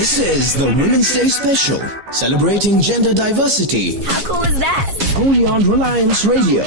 This is the Women's Day Special, celebrating gender diversity. How cool is that? Only on Reliance Radio.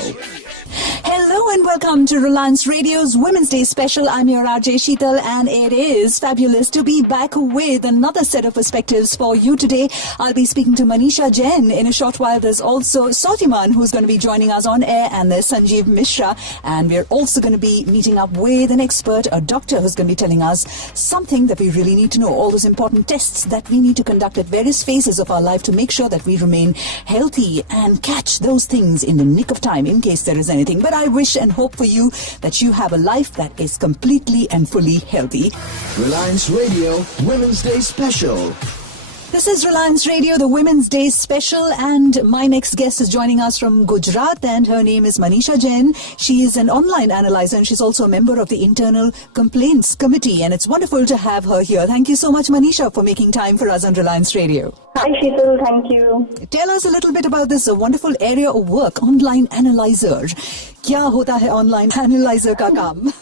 Hello and welcome to Reliance Radio's Women's Day Special. I'm your RJ Sheetal and it is fabulous to be back with another set of perspectives for you today. I'll be speaking to Manisha Jain in a short while. There's also Soutiman who's going to be joining us on air, and there's Sanjeev Mishra, and we're also going to be meeting up with an expert, a doctor who's going to be telling us something that we really need to know, all those important tests that we need to conduct at various phases of our life to make sure that we remain healthy and catch those things in the nick of time in case there is anything. But I wish and hope for you that you have a life that is completely and fully healthy. Reliance Radio Women's Day Special. This is Reliance Radio, the Women's Day Special, and my next guest is joining us from Gujarat, and her name is Manisha Jain. She is an online analyzer and she's also a member of the Internal Complaints Committee, and it's wonderful to have her here. Thank you so much, Manisha, for making time for us on Reliance Radio. Hi, Sheetal. Thank you. Tell us a little bit about this wonderful area of work, Online Analyser. क्या होता है Online Analyser का काम?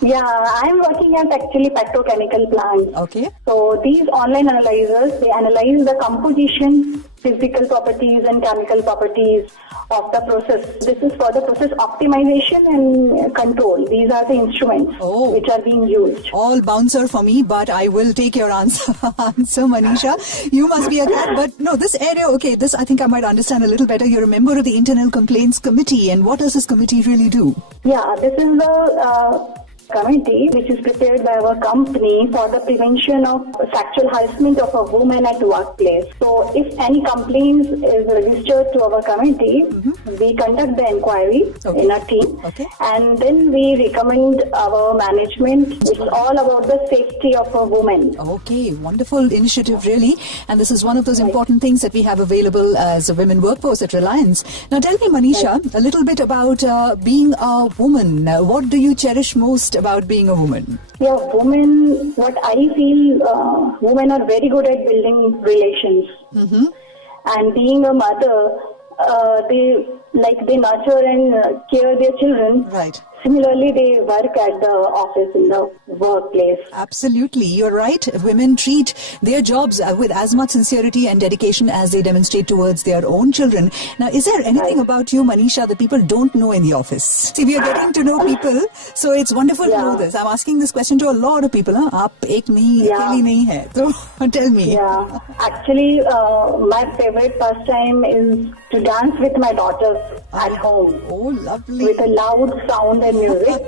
Yeah, I'm working at actually petrochemical plants. Okay. So these online analyzers, they analyze the composition, physical properties and chemical properties of the process. This is for the process optimization and control. These are the instruments which are being used. All bouncer for me, but I will take your answer. So Manisha, you must be a cat. But no, this area, okay, this I think I might understand a little better. You're a member of the Internal Complaints Committee, and what does this committee really do? Yeah, this is the committee which is prepared by our company for the prevention of sexual harassment of a woman at workplace. So if any complaints is registered to our committee, we conduct the inquiry in a team, and then we recommend our management, which is all about the safety of a woman. Okay, wonderful initiative really, and this is one of those important things that we have available as a women workforce at Reliance. Now tell me, Manisha, a little bit about being a woman. What do you cherish most about being a woman? Yeah, women, what I feel, women are very good at building relations. And being a mother, they nurture and care their children. Right. Similarly, they work at the office, in the workplace. Absolutely, you're right. Women treat their jobs with as much sincerity and dedication as they demonstrate towards their own children. Now, is there anything about you, Manisha, that people don't know in the office? See, we are getting to know people, so it's wonderful to know this. I'm asking this question to a lot of people. Aap ek nahi, akeli nahi hai. So, tell me. Yeah, actually, my favorite pastime is to dance with my daughters at home. Oh, lovely. With a loud sound and music.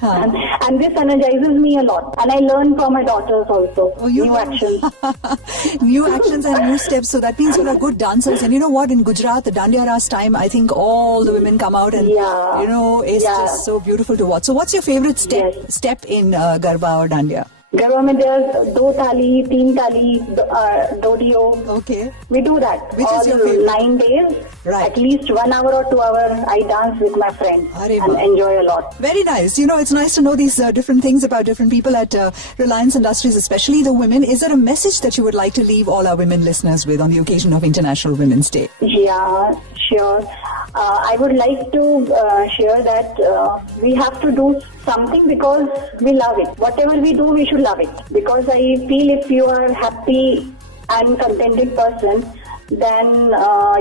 And this energizes me a lot. And I learn from my daughters also. New actions. New actions and new steps. So that means you are good dancers. And you know what? In Gujarat, the Dandiya Ras time, I think all the women come out and, it's just so beautiful to watch. So what's your favorite step in Garba or Dandiya? Garba mein there's 2 thali, 3 thali, dodio. Okay. We do that. Which is your favorite? 9 days. Right. At least 1 hour or 2 hours, I dance with my friends and enjoy a lot. Very nice. You know, it's nice to know these different things about different people at Reliance Industries, especially the women. Is there a message that you would like to leave all our women listeners with on the occasion of International Women's Day? Yeah, sure. I would like to share that we have to do something because we love it. Whatever we do, we should love it. Because I feel if you are happy and contented person, then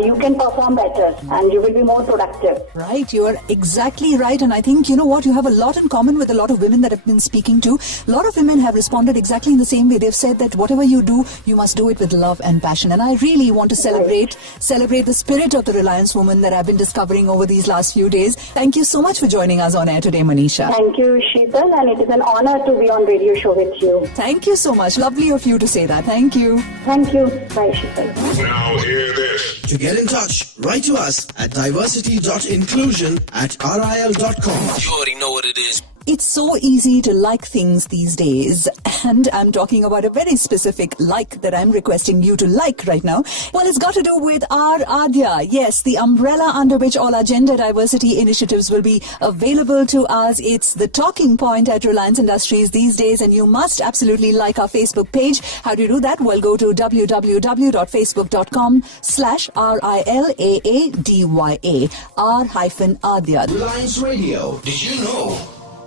you can perform better and you will be more productive. Right, you are exactly right. And I think, you know what, you have a lot in common with a lot of women that I've been speaking to. A lot of women have responded exactly in the same way. They've said that whatever you do, you must do it with love and passion. And I really want to celebrate the spirit of the Reliance woman that I've been discovering over these last few days. Thank you so much for joining us on air today, Manisha. Thank you, Sheetal, and it is an honor to be on radio show with you. Thank you so much. Lovely of you to say that. Thank you. Thank you. Bye, Sheetal. Now hear this. To get in touch, write to us at diversity.inclusion@ril.com. You already know what it is. It's so easy to like things these days, and I'm talking about a very specific like that I'm requesting you to like right now. Well, it's got to do with our Adya. Yes, the umbrella under which all our gender diversity initiatives will be available to us. It's the talking point at Reliance Industries these days, and you must absolutely like our Facebook page. How do you do that? Well, go to www.facebook.com/RILAADYA, R-Adya. Reliance Radio. Did you know?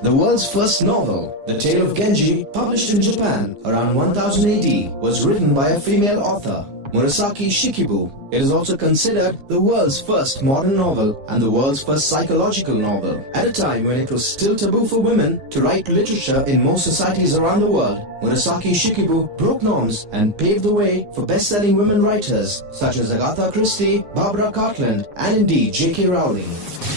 The world's first novel, The Tale of Genji, published in Japan around 1000 AD, was written by a female author, Murasaki Shikibu. It is also considered the world's first modern novel and the world's first psychological novel. At a time when it was still taboo for women to write literature in most societies around the world, Murasaki Shikibu broke norms and paved the way for best-selling women writers such as Agatha Christie, Barbara Cartland, and indeed J.K. Rowling.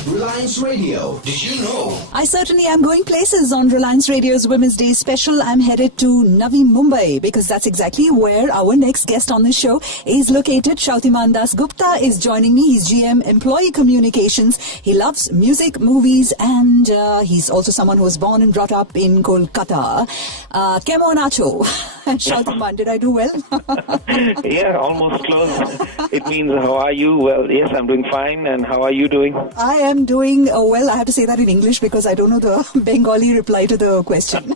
Reliance Radio. Did you know? I certainly am going places on Reliance Radio's Women's Day special. I'm headed to Navi Mumbai because that's exactly where our next guest on the show is located. Soutiman Dasgupta is joining me. He's GM Employee Communications. He loves music, movies, and he's also someone who was born and brought up in Kolkata. Kemo Nacho. Soutiman, did I do well? Yeah, almost close. It means, how are you? Well, yes, I'm doing fine. And how are you doing? I am doing well. I have to say that in English because I don't know the Bengali reply to the question.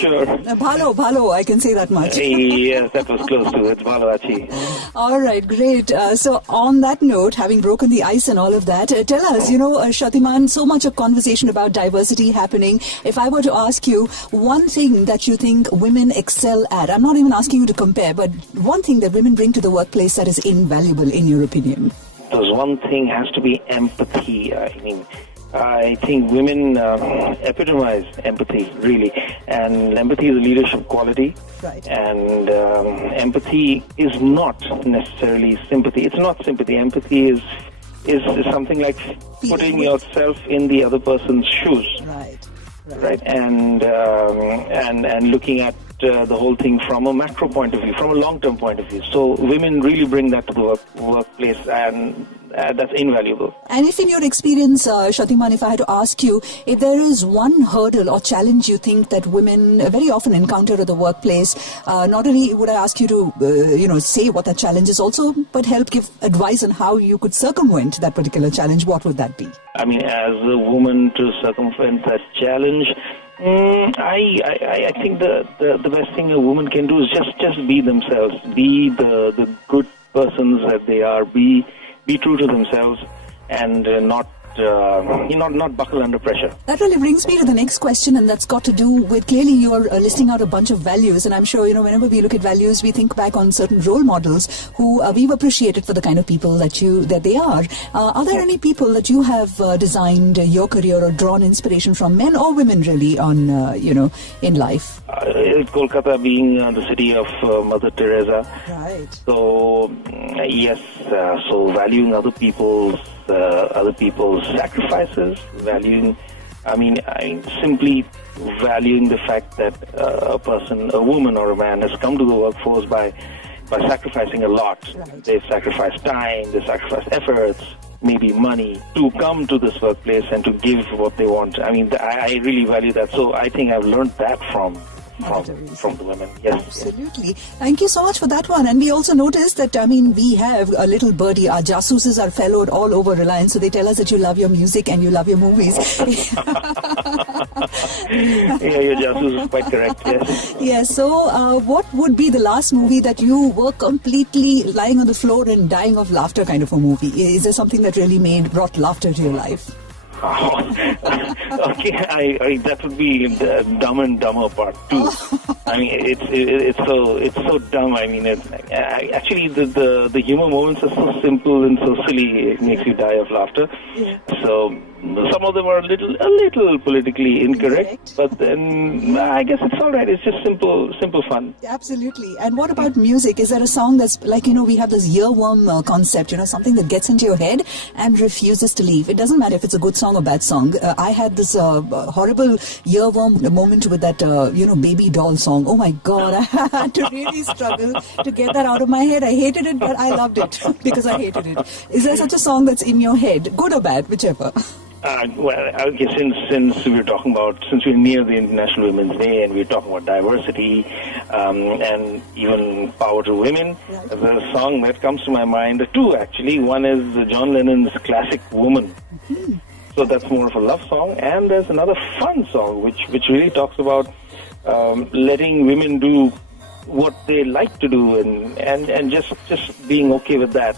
Sure. Bhalo, I can say that much. Yes, that was close to it. Bhalo achi. All right, great. So on that note, having broken the ice and all of that, tell us, Soutiman, so much of conversation about diversity happening. If I were to ask you one thing that you think women excel at, I'm not even asking you to compare, but one thing that women bring to the workplace that is invaluable in your opinion. There's one thing has to be empathy. I think women epitomize empathy, really. And empathy is a leadership quality. Right. And empathy is not necessarily sympathy. It's not sympathy. Empathy is something like putting yourself in the other person's shoes. Right. And looking at the whole thing from a macro point of view, from a long-term point of view. So women really bring that to the workplace, and that's invaluable. And if in your experience, Soutiman, if I had to ask you, if there is one hurdle or challenge you think that women very often encounter at the workplace, not only would I ask you to, say what that challenge is also, but help give advice on how you could circumvent that particular challenge, what would that be? As a woman, to circumvent that challenge, I think the best thing a woman can do is just be themselves, be the good persons that they are, be true to themselves, and not buckle under pressure. That really brings me to the next question, and that's got to do with, clearly you're listing out a bunch of values, and I'm sure, whenever we look at values, we think back on certain role models who we've appreciated for the kind of people that they are. Are there any people that you have designed your career or drawn inspiration from, men or women really, on, in life? Kolkata being the city of Mother Teresa. Right. So, yes, so valuing other people's sacrifices, simply valuing the fact that a woman or a man has come to the workforce by sacrificing a lot. Right. They've sacrificed time, they've sacrificed efforts, maybe money, to come to this workplace and to give what they want. I really value that. So I think I've learned that from the women. Yes. Absolutely. Yes. Thank you so much for that one. And we also noticed that, we have a little birdie. Our jasuses are fellowed all over Reliance, so they tell us that you love your music and you love your movies. Yeah, your jasus is quite correct, yes. Yes, so what would be the last movie that you were completely lying on the floor and dying of laughter kind of a movie? Is there something that really brought laughter to your life? Okay, that would be the Dumb and Dumber Part 2. It's so dumb. Actually, the humor moments are so simple and so silly. It makes you die of laughter. Yeah. So some of them are a little politically incorrect, but then I guess it's all right. It's just simple fun. Absolutely. And what about music? Is there a song that's like, we have this earworm concept, something that gets into your head and refuses to leave? It doesn't matter if it's a good song or bad song. I had this horrible earworm moment with that, Baby Doll song. Oh my God, I had to really struggle to get that out of my head. I hated it, but I loved it because I hated it. Is there such a song that's in your head, good or bad, whichever? Since we're near the International Women's Day and we're talking about diversity and even power to women, right, there's a song that comes to my mind, two actually. One is John Lennon's classic Woman. Mm-hmm. So that's more of a love song. And there's another fun song which really talks about letting women do what they like to do and just being okay with that.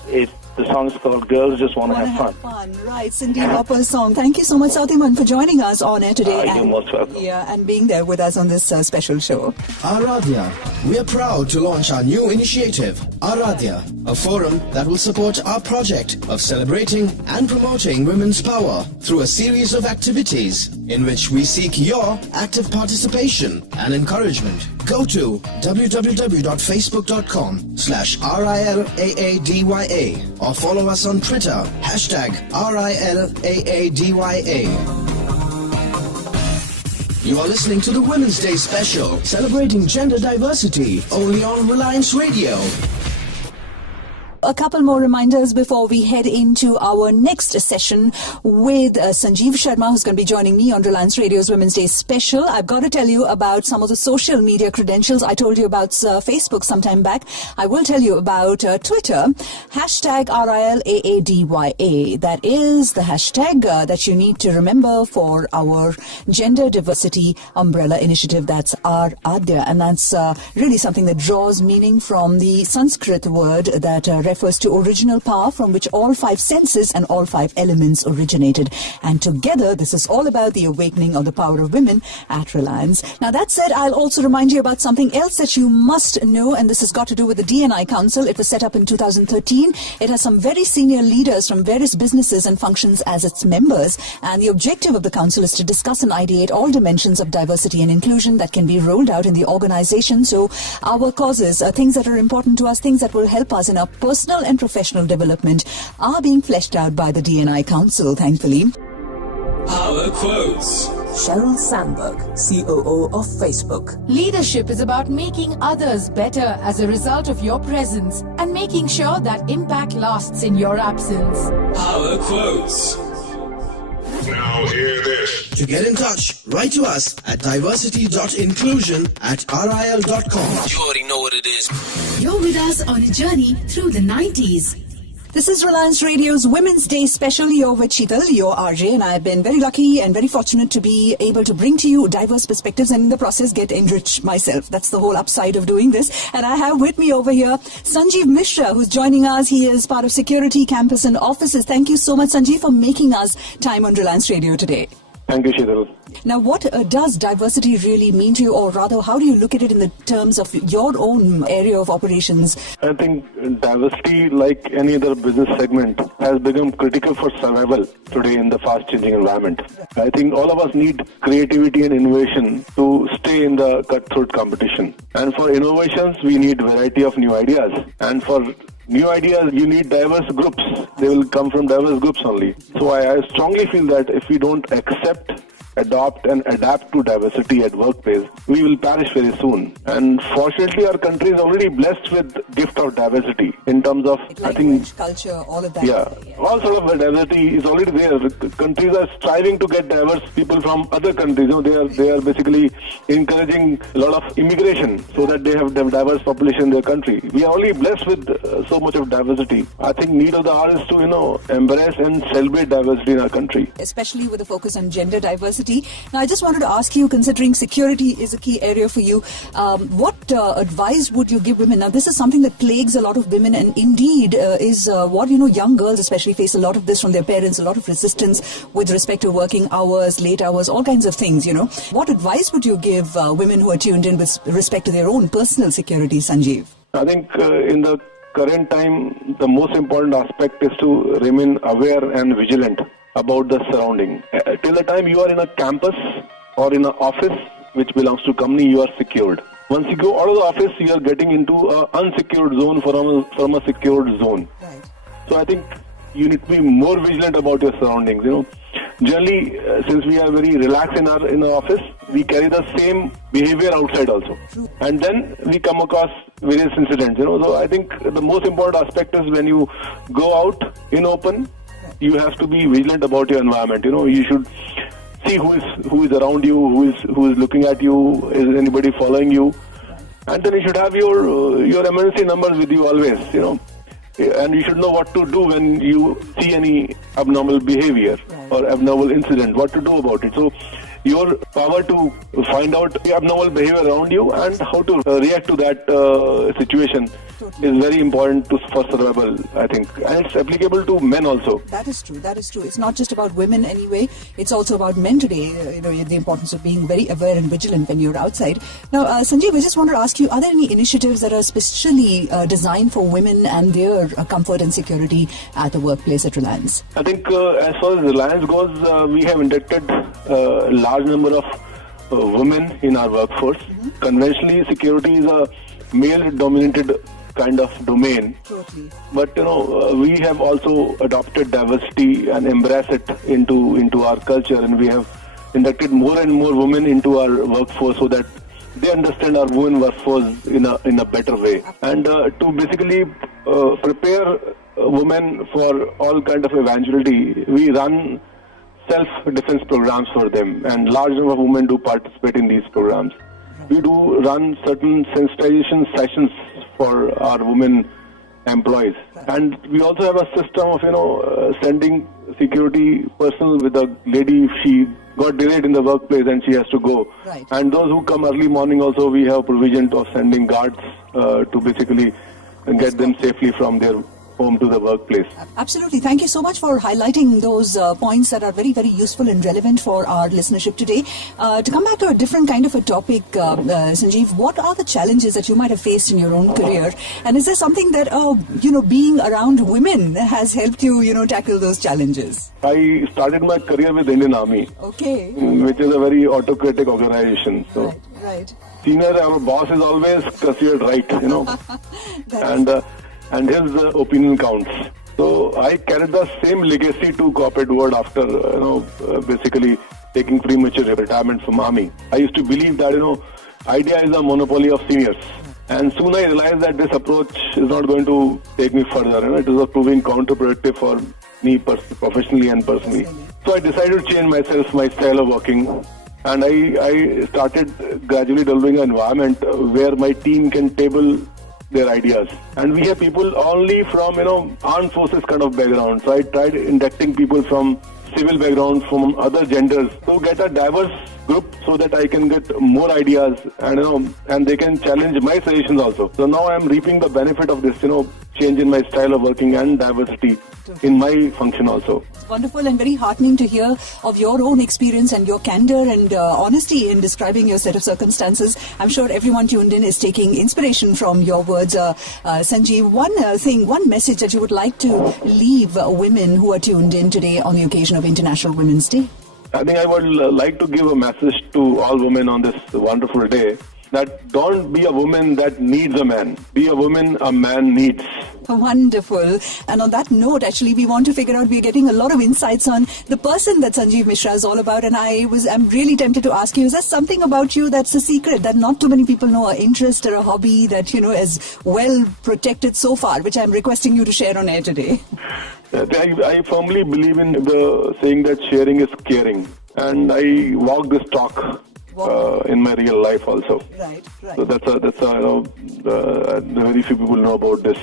The song is called Girls Just Wanna Have Fun. Right, Cindy Lauper's song. Thank you so much, Soutiman, for joining us on air today. You're most welcome. Yeah, and being there with us on this special show. Aradhya. We are proud to launch our new initiative, Aradhya, a forum that will support our project of celebrating and promoting women's power through a series of activities in which we seek your active participation and encouragement. Go to www.facebook.com/RILAADYA or follow us on Twitter, #RILAADYA. You are listening to the Women's Day special, celebrating gender diversity, only on Reliance Radio. A couple more reminders before we head into our next session with Sanjeev Sharma, who's going to be joining me on Reliance Radio's Women's Day special. I've got to tell you about some of the social media credentials. I told you about Facebook some time back. I will tell you about Twitter, #RILAADYA. That is the hashtag that you need to remember for our gender diversity umbrella initiative. That's Aradhya, and that's really something that draws meaning from the Sanskrit word that refers to original power from which all 5 senses and all 5 elements originated. And together, this is all about the awakening of the power of women at Reliance. Now, that said, I'll also remind you about something else that you must know, and this has got to do with the D&I Council. It was set up in 2013. It has some very senior leaders from various businesses and functions as its members, and the objective of the council is to discuss and ideate all dimensions of diversity and inclusion that can be rolled out in the organization. So our causes, things that are important to us, things that will help us in our personal and professional development, are being fleshed out by the D&I Council, thankfully. Power quotes. Sheryl Sandberg, COO of Facebook. Leadership is about making others better as a result of your presence and making sure that impact lasts in your absence. Power quotes. Now hear this. To get in touch, write to us at diversity.inclusion@ril.com. You already know what it is. You're with us on a journey through the 90s. This is Reliance Radio's Women's Day special. You're with Sheetal, your RJ, and I've been very lucky and very fortunate to be able to bring to you diverse perspectives and in the process get enriched myself. That's the whole upside of doing this. And I have with me over here Sanjeev Mishra, who's joining us. He is part of security, campus and offices. Thank you so much, Sanjeev, for making us time on Reliance Radio today. Thank you, Sheetal. Now, what does diversity really mean to you, or rather, how do you look at it in the terms of your own area of operations? I think diversity, like any other business segment, has become critical for survival today in the fast-changing environment. I think all of us need creativity and innovation to stay in the cutthroat competition. And for innovations, we need variety of new ideas. And for new ideas, you need diverse groups. They will come from diverse groups only. So I strongly feel that if we don't accept, adopt and adapt to diversity at workplace, we will perish very soon. And fortunately, our country is already blessed with gift of diversity in terms of, I think, culture, all of that. Yeah, all sort of diversity is already there. Countries are striving to get diverse people from other countries. You know, they are basically encouraging a lot of immigration so that they have diverse population in their country. We are already blessed with so much of diversity. I think need of the hour is to embrace and celebrate diversity in our country, especially with a focus on gender diversity. Now, I just wanted to ask you, considering security is a key area for you, what advice would you give women? Now, this is something that plagues a lot of women, and indeed is what young girls especially face a lot of this from their parents, a lot of resistance with respect to working hours, late hours, all kinds of things. What advice would you give women who are tuned in with respect to their own personal security, Sanjeev? I think in the current time, the most important aspect is to remain aware and vigilant about the surrounding. Till the time you are in a campus or in an office which belongs to company, you are secured. Once you go out of the office, you are getting into an unsecured zone from a secured zone. Right. So I think you need to be more vigilant about your surroundings. Generally, since we are very relaxed in our office, we carry the same behavior outside also. True. And then we come across various incidents. So I think the most important aspect is when you go out in open, you have to be vigilant about your environment. You should see who is around you, who is looking at you, is anybody following you, and then you should have your emergency numbers with you always. And you should know what to do when you see any abnormal behavior or abnormal incident. What to do about it. So your power to find out the abnormal behavior around you and how to react to that situation is very important for survival, I think. And it's applicable to men also. That is true. It's not just about women anyway. It's also about men today. The importance of being very aware and vigilant when you're outside. Now, Sanjeev, I just want to ask you, are there any initiatives that are specially designed for women and their comfort and security at the workplace at Reliance? I think as far as Reliance goes, we have inducted a large number of women in our workforce. Conventionally, security is a male-dominated kind of domain. Totally. But we have also adopted diversity and embraced it into our culture, and we have inducted more and more women into our workforce so that they understand our women workforce in a better way. And to basically prepare women for all kind of eventuality, we run self-defense programs for them, and large number of women do participate in these programs. We do run certain sensitization sessions for our women employees, and we also have a system of sending security personnel with a lady if she got delayed in the workplace and she has to go. Right. And those who come early morning also, we have provision of sending guards to basically get them safely from their home to the workplace. Absolutely. Thank you so much for highlighting those points that are very, very useful and relevant for our listenership today. To come back to a different kind of a topic, Sanjeev, what are the challenges that you might have faced in your own career? And is there something that, being around women has helped you, tackle those challenges? I started my career with Indian Army. Okay. Which is a very autocratic organization. So Right. Senior, our boss is always considered right, and his opinion counts. So I carried the same legacy to corporate world after, basically taking premature retirement from Army. I used to believe that, idea is a monopoly of seniors. And soon I realized that this approach is not going to take me further. It is proving counterproductive for me professionally and personally. So I decided to change my style of working. And I started gradually developing an environment where my team can table their ideas. And we have people only from, armed forces kind of background. So I tried inducting people from civil background, from other genders, to get a diverse group so that I can get more ideas and they can challenge my suggestions also. So now I'm reaping the benefit of this, change in my style of working and diversity in my function also. It's wonderful and very heartening to hear of your own experience and your candor and honesty in describing your set of circumstances. I'm sure everyone tuned in is taking inspiration from your words. Sanjeev, one message that you would like to leave women who are tuned in today on the occasion of International Women's Day? I think I would like to give a message to all women on this wonderful day, that don't be a woman that needs a man. Be a woman a man needs. Wonderful. And on that note, actually, we want to figure out, we're getting a lot of insights on the person that Sanjeev Mishra is all about. And I'm really tempted to ask you, is there something about you that's a secret that not too many people know, an interest or a hobby that, is well protected so far, which I'm requesting you to share on air today? I firmly believe in the saying that sharing is caring. And I walk this talk in my real life also. Right. So that's very few people know about this.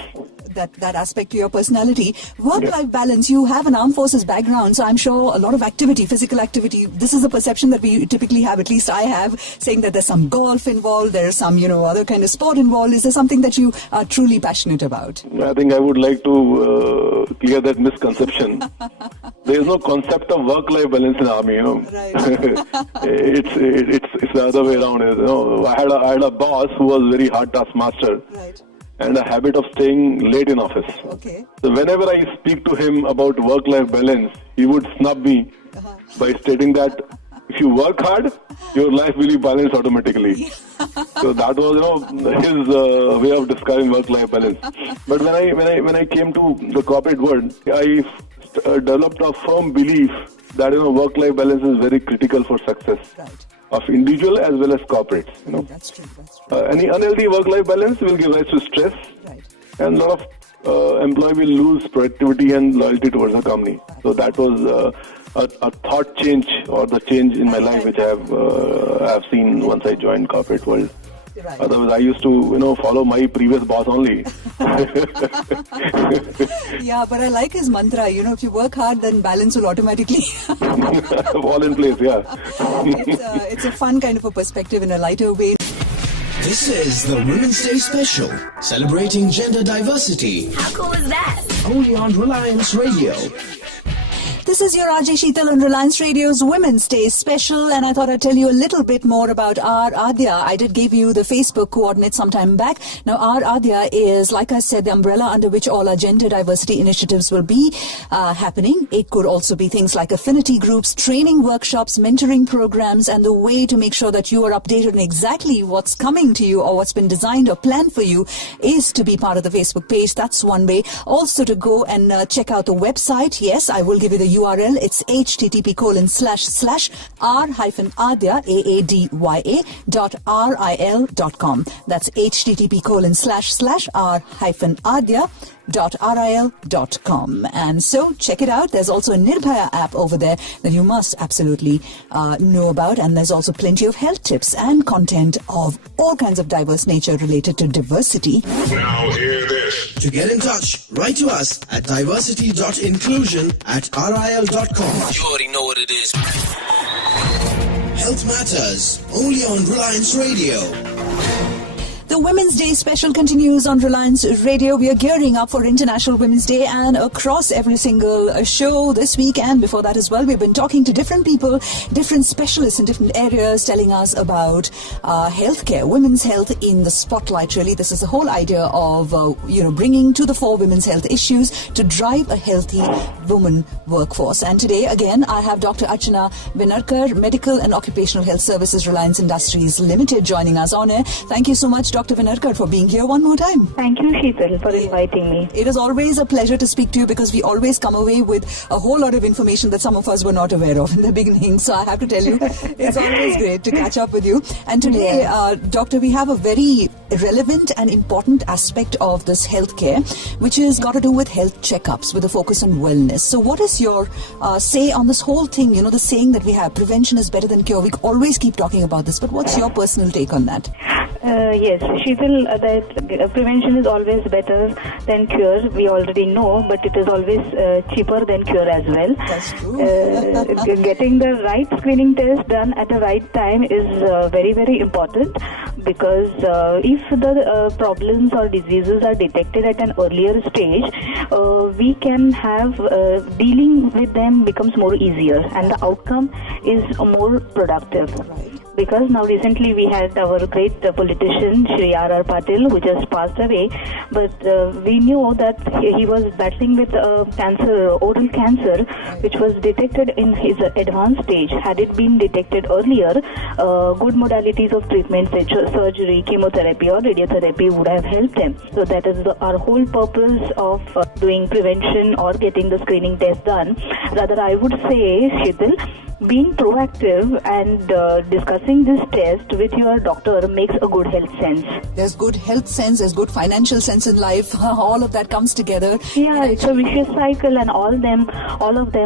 That aspect to your personality. Work-life balance, you have an armed forces background, so I'm sure a lot of activity, physical activity, this is the perception that we typically have, at least I have, saying that there's some golf involved, there's some, other kind of sport involved. Is there something that you are truly passionate about? I think I would like to clear that misconception. There is no concept of work-life balance in Army, Right. It's the other way around. I had a boss who was very hard taskmaster. Right. And a habit of staying late in office. Okay. So whenever I speak to him about work-life balance, he would snub me by stating that if you work hard, your life will be balanced automatically. So that was, his way of describing work-life balance. But when I came to the corporate world, I developed a firm belief that work-life balance is very critical for success. Right. Of individual as well as corporates. That's true. Any unhealthy work-life balance will give rise to stress, Right. and a lot of employee will lose productivity and loyalty towards the company. So that was a thought change, or the change in my life which I have seen once I joined corporate world. Right. Otherwise, I used to, follow my previous boss only. Yeah, but I like his mantra. If you work hard, then balance will automatically fall in place. Yeah. It's a fun kind of a perspective in a lighter way. This is the Women's Day Special, celebrating gender diversity. How cool is that? Only on Reliance Radio. This is your RJ Sheetal on Reliance Radio's Women's Day Special, and I thought I'd tell you a little bit more about R. Adya. I did give you the Facebook coordinates some time back. Now, R. Adya is, like I said, the umbrella under which all our gender diversity initiatives will be happening. It could also be things like affinity groups, training workshops, mentoring programs, and the way to make sure that you are updated on exactly what's coming to you or what's been designed or planned for you is to be part of the Facebook page. That's one way. Also to go and check out the website. Yes, I will give you the URL. It's http://r-adya.ril.com. That's http://r-adya.ril.com. And so check it out. There's also a Nirbhaya app over there that you must absolutely know about. And there's also plenty of health tips and content of all kinds of diverse nature related to diversity. Now hear this. To get in touch, write to us at diversity.inclusion@ril.com. You already know what it is. Health Matters, only on Reliance Radio. The Women's Day special continues on Reliance Radio. We are gearing up for International Women's Day, and across every single show this week and before that as well, we've been talking to different people, different specialists in different areas, telling us about healthcare, women's health in the spotlight. Really, this is the whole idea of bringing to the fore women's health issues to drive a healthy woman workforce. And today, again, I have Dr. Archana Vinarkar, Medical and Occupational Health Services, Reliance Industries Limited, joining us on air. Thank you so much, Dr. Vinarkar, for being here one more time. Thank you, Sheetal, for inviting me. It is always a pleasure to speak to you because we always come away with a whole lot of information that some of us were not aware of in the beginning. So I have to tell you, it's always great to catch up with you. And today, Doctor, we have a very relevant and important aspect of this healthcare, which has got to do with health checkups with a focus on wellness. So what is your say on this whole thing? The saying that we have, prevention is better than cure. We always keep talking about this, but what's your personal take on that? Yes, Sheetal, that prevention is always better than cure. We already know, but it is always cheaper than cure as well. That's true. Getting the right screening test done at the right time is very, very important, because if the problems or diseases are detected at an earlier stage, we can have dealing with them becomes more easier, and the outcome is more productive. Right. Because now recently we had our great politician Shri R.R. Patil, who just passed away, but we knew that he was battling with cancer, oral cancer, which was detected in his advanced stage. Had it been detected earlier, good modalities of treatment, such as surgery, chemotherapy or radiotherapy, would have helped him. So that is our whole purpose of doing prevention or getting the screening test done. Rather, I would say, Sheetal, being proactive and discussing this test with your doctor makes a good health sense. There's good health sense, there's good financial sense in life. All of that comes together. Yeah, it's a vicious cycle, and all of them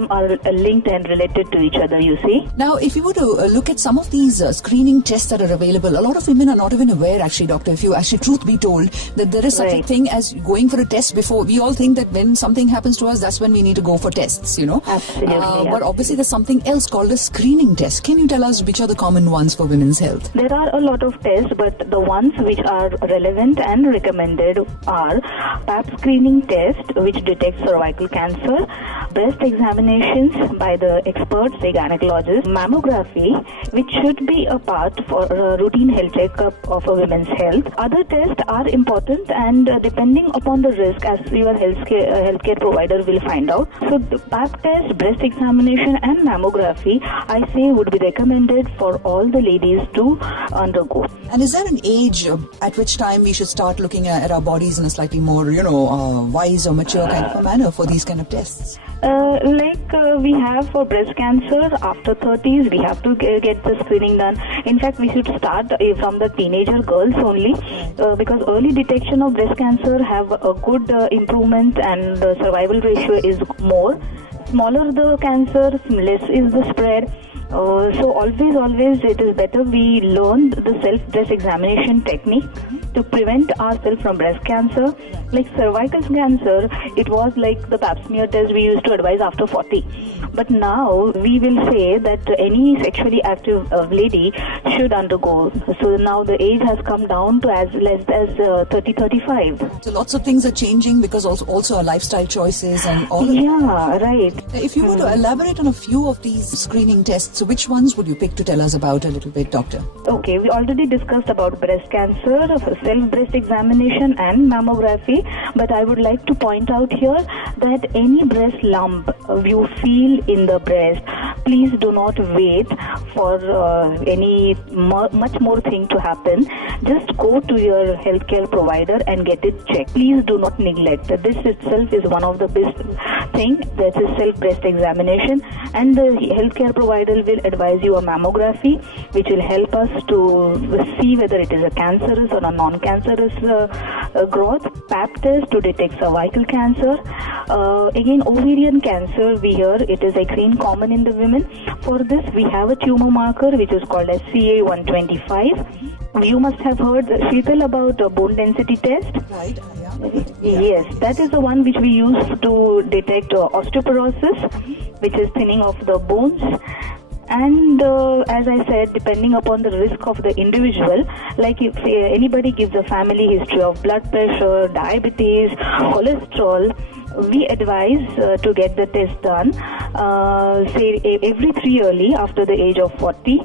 are linked and related to each other, you see. Now, if you were to look at some of these screening tests that are available, a lot of women are not even aware, actually, doctor, if you actually truth be told, that there is such a thing as going for a test before. We all think that when something happens to us, that's when we need to go for tests, Absolutely. But obviously there's something else called a screening test. Can you tell us which are the common ones for women's health? There are a lot of tests, but the ones which are relevant and recommended are Pap screening test, which detects cervical cancer, breast examinations by the experts, the gynecologists, mammography, which should be a part for a routine health checkup of a women's health. Other tests are important, and depending upon the risk, as your healthcare provider will find out. So the Pap test, breast examination and mammography, I say, would be recommended for all the ladies to undergo. And is there an age at which time we should start looking at our bodies in a slightly more, wise or mature kind of a manner for these kind of tests? We have for breast cancer, after 30s, we have to get the screening done. In fact, we should start from the teenager girls only, because early detection of breast cancer have a good improvement, and the survival ratio is more. Smaller the cancer, less is the spread. So always it is better we learn the self-breast examination technique to prevent ourselves from breast cancer. Like cervical cancer, it was like the pap smear test we used to advise after 40. But now we will say that any sexually active lady should undergo. So now the age has come down to as less as 30-35. So lots of things are changing because also our lifestyle choices and all of that. Yeah, right. If you were to elaborate on a few of these screening tests, which ones would you pick to tell us about a little bit, Doctor? Okay, we already discussed about breast cancer, self-breast examination and mammography, but I would like to point out here that any breast lump you feel in the breast, please do not wait for any much more thing to happen. Just go to your healthcare provider and get it checked. Please do not neglect. This itself is one of the best thing, that is self-breast examination, and the healthcare provider will advise you a mammography, which will help us to see whether it is a cancerous or a non-cancerous growth. Pap test to detect cervical cancer. Again, ovarian cancer, we hear it is extremely common in the women. For this, we have a tumor marker which is called as CA125. You must have heard, Sheetal, about a bone density test. Right. Yes, that is the one which we use to detect osteoporosis, which is thinning of the bones. And as I said, depending upon the risk of the individual, like if anybody gives a family history of blood pressure, diabetes, cholesterol, we advise to get the test done, say every 3 yearly after the age of 40.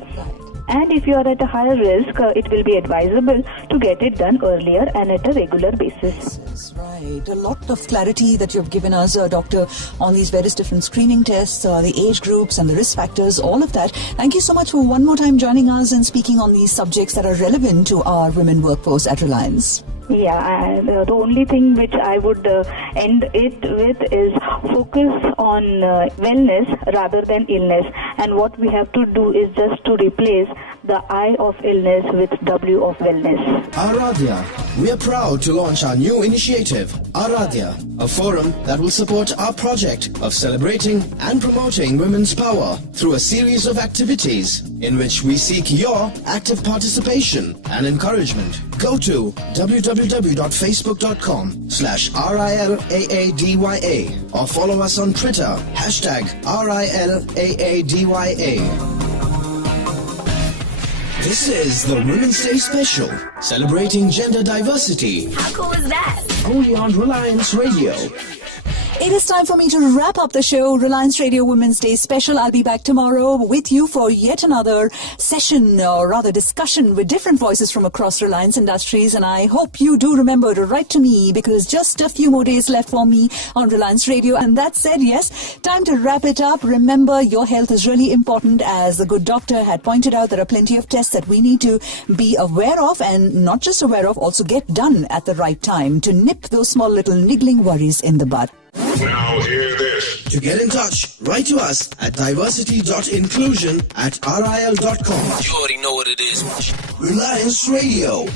And if you are at a higher risk, it will be advisable to get it done earlier and at a regular basis. That's right. A lot of clarity that you've given us, Doctor, on these various different screening tests, the age groups and the risk factors, all of that. Thank you so much for one more time joining us and speaking on these subjects that are relevant to our women workforce at Reliance. Yeah, and the only thing which I would end it with is focus on wellness rather than illness. And what we have to do is just to replace the I of illness with W of wellness. Aradhya. We are proud to launch our new initiative, Aradhya, a forum that will support our project of celebrating and promoting women's power through a series of activities in which we seek your active participation and encouragement. Go to www.facebook.com/RILAADYA or follow us on Twitter, #RILAADYA. This is the Women's Day Special, celebrating gender diversity. How cool is that? Only on Reliance Radio. It is time for me to wrap up the show, Reliance Radio Women's Day Special. I'll be back tomorrow with you for yet another session, or rather discussion, with different voices from across Reliance Industries. And I hope you do remember to write to me, because just a few more days left for me on Reliance Radio. And that said, yes, time to wrap it up. Remember, your health is really important. As the good doctor had pointed out, there are plenty of tests that we need to be aware of, and not just aware of, also get done at the right time to nip those small little niggling worries in the bud. Now hear this. To get in touch, write to us at diversity.inclusion@ril.com. You already know what it is. Reliance Radio.